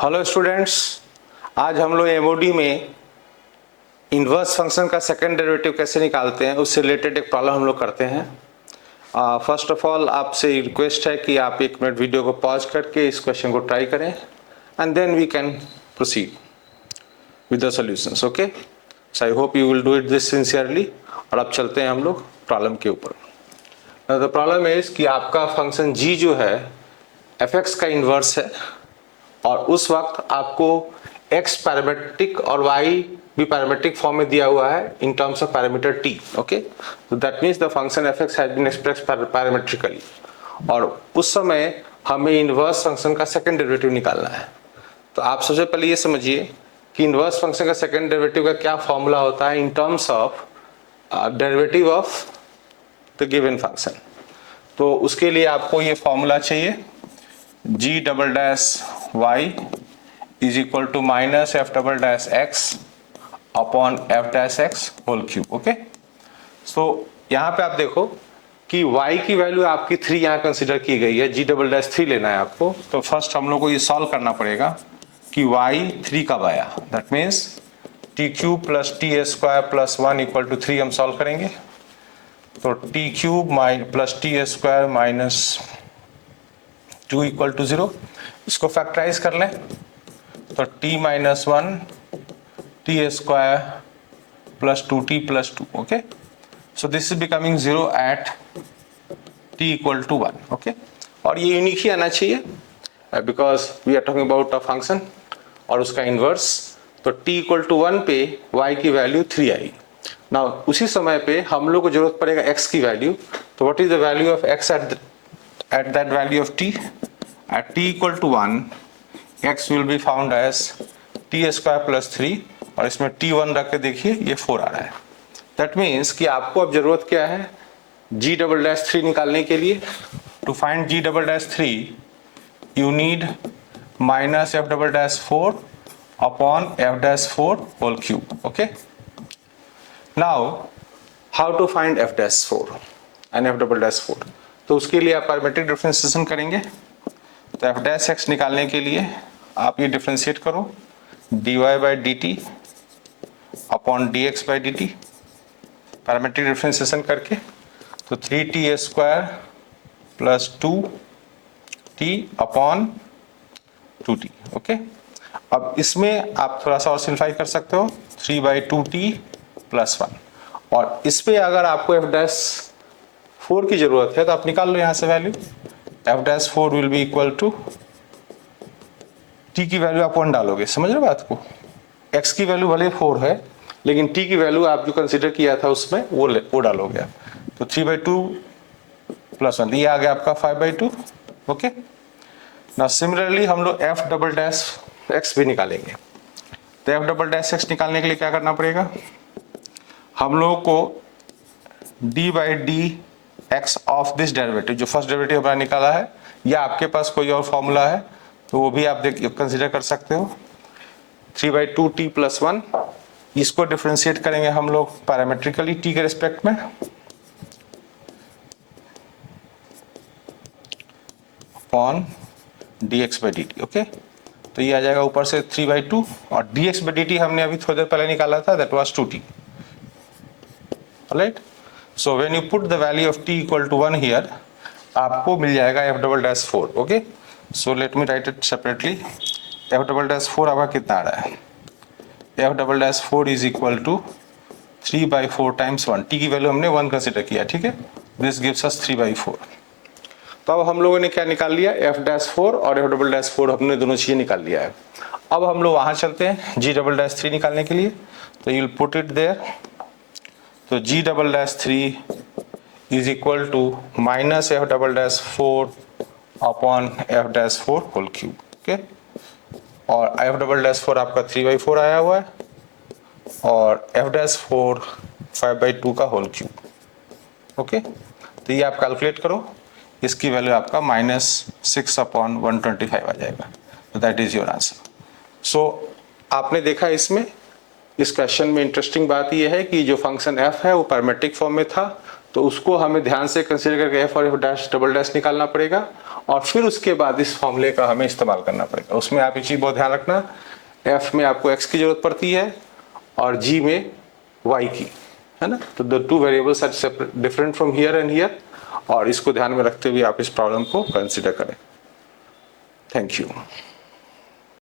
Hello students, आज हम लोग एमओडी में इन्वर्स फंक्शन का सेकंड डेरिवेटिव कैसे निकालते हैं उससे रिलेटेड एक प्रॉब्लम हम लोग करते हैं। फर्स्ट ऑफ ऑल आपसे रिक्वेस्ट है कि आप 1 मिनट वीडियो को पॉज करके इस क्वेश्चन को ट्राई करें and then we can proceed with the solutions. Okay, so I hope you will do it this sincerely. और अब चलते हैं हम लोग प्रॉब्लम के ऊपर। द प्रॉब्लम इज कि आपका फंक्शन g जो है fx का इन्वर्स है और उस वक्त आपको x पैरामीट्रिक और y भी पैरामीट्रिक फॉर्म में दिया हुआ है in terms of parameter t। Okay, so that means the function fx has been expressed parametrically और उस समय हमें इन्वर्स फंक्शन का सेकंड डेरिवेटिव निकालना है। तो आप सबसे पहले ये समझिए कि इन्वर्स फंक्शन का सेकंड डेरिवेटिव का क्या फॉर्मूला होता है in terms of derivative of the given function. तो उसके लिए आपको ये फॉर्मूला चाहिए, g double dash y is equal to minus f double dash x upon f dash x whole cube. Okay, so यहाँ पे आप देखो कि y की वैल्यू आपकी 3 यहाँ कंसिडर की गई है, g डबल डैश 3 लेना है आपको। तो फर्स्ट हम लोग को ये सॉल्व करना पड़ेगा कि y 3 कब आया। That means t cube plus t square plus 1 equal to 3 हम सॉल्व करेंगे। तो t cube plus t square minus 2 equal to 0, इसको फैक्टराइज कर लें तो t minus 1 t square plus 2t plus 2। Okay, so this is becoming 0 at t equal to 1। Okay, और ये unique ही आना चाहिए because we are talking about a function और उसका इनवर्स। तो t इक्वल टू 1 पे y की वैल्यू 3 आई। नाउ उसी समय पे हम लोग को जरूरत पड़ेगा x की वैल्यू। तो what is the value of x at that value of t? At t equal to 1 x will be found as t square plus 3 और इसमें t1 रख के देखिए ये 4 आ रहा है। That means कि आपको अब जरूरत क्या है g डबल डैश 3 निकालने के लिए। To find g double dash 3 you need minus f double dash 4 upon f dash 4 whole cube। Okay, now how to find f dash 4 and f double dash 4? तो उसके लिए आप पैरामीट्रिक डिफरेंशिएशन करेंगे। तो F dash x निकालने के लिए आप ये डिफरेंशिएट करो dy by D T upon D x by D T, parametric differentiation करके। तो 3t square plus 2t upon 2t। Okay, अब इसमें आप थोड़ा सा और सिंप्लीफाई कर सकते हो 3 बाई 2t प्लस 1। और इस पे अगर आपको एफ डैश 4 की जरूरत है तो आप निकाल लो यहाँ से value. F dash 4 will be equal to t की वैल्यू आप 1 डालोगे, समझ रहे हो बात को। एक्स की वैल्यू भले 4 है लेकिन टी की वैल्यू आप जो कंसीडर किया था उसमें वो डालोगे आप। तो 3 बाई 2 प्लस 1 ये आ गया आपका 5 बाई 2। ओके, नाउ सिमिलरली हम लोग एफ डबल डैश एक्स भी निकालेंगे। तो एफ डबल डैश एक्स निकालने के लिए क्या करना पड़ेगा, हम लोगों को D by D x of this derivative, जो फर्स्ट डेरिवेटिव हमारा निकाला है, या आपके पास कोई और फॉर्मूला है तो वो भी आप कंसीडर कर सकते हो। 3 बाई 2t प्लस 1, इसको डिफरेंशिएट करेंगे हम लोग पैरामेट्रिकली t के रिस्पेक्ट में। Upon dx by dt। Okay, तो ये आ जाएगा ऊपर से 3 बाई 2 और dx बाई dt हमने अभी थोड़ी देर पहले निकाला था, that was 2t। Alright, so when you put the value of t equal to 1 here, आपको मिल जाएगा f double dash 4। Okay, so let me write it separately। f double dash 4 आपका कितना आ रहा है, f double dash 4 is equal to 3 by 4 times 1। t की value हमने 1 consider किया, ठीक है। this gives us 3 by 4। तो अब हम लोगों ने क्या निकाल लिया, f डैश 4 और f डबल डैश 4 हमने दोनों चीजें निकाल लिया है। अब हम लोग वहां चलते हैं g डबल डैश 3 निकालने के लिए। तो you will put it there। तो g double dash 3 is equal to minus f double dash 4 upon f dash 4 whole cube. Okay, और एफ डबल डैश 4 आपका 3 बाई 4 आया हुआ है और एफ डैश 4 5 बाई 2 का होल क्यूब। ओके, तो ये आप कैलकुलेट करो, इसकी वैल्यू आपका -6 अपॉन 125 आ जाएगा। तो दैट इज योर आंसर। सो आपने देखा इसमें इस क्वेश्चन में इंटरेस्टिंग बात यह है कि जो फंक्शन f है वो पैरामेट्रिक फॉर्म में था, तो उसको हमें ध्यान से कंसीडर करके f और f डैश डबल डैश निकालना पड़ेगा और फिर उसके बाद इस फॉर्मूले का हमें इस्तेमाल करना पड़ेगा। उसमें आप ये चीज़ बहुत ध्यान रखना, एफ में आपको एक्स की जरूरत पड़ती है और जी में वाई की, है ना। तो the two variables are separate different from here and here, और इसको ध्यान में रखते हुए आप इस प्रॉब्लम को कंसिडर करें। Thank you.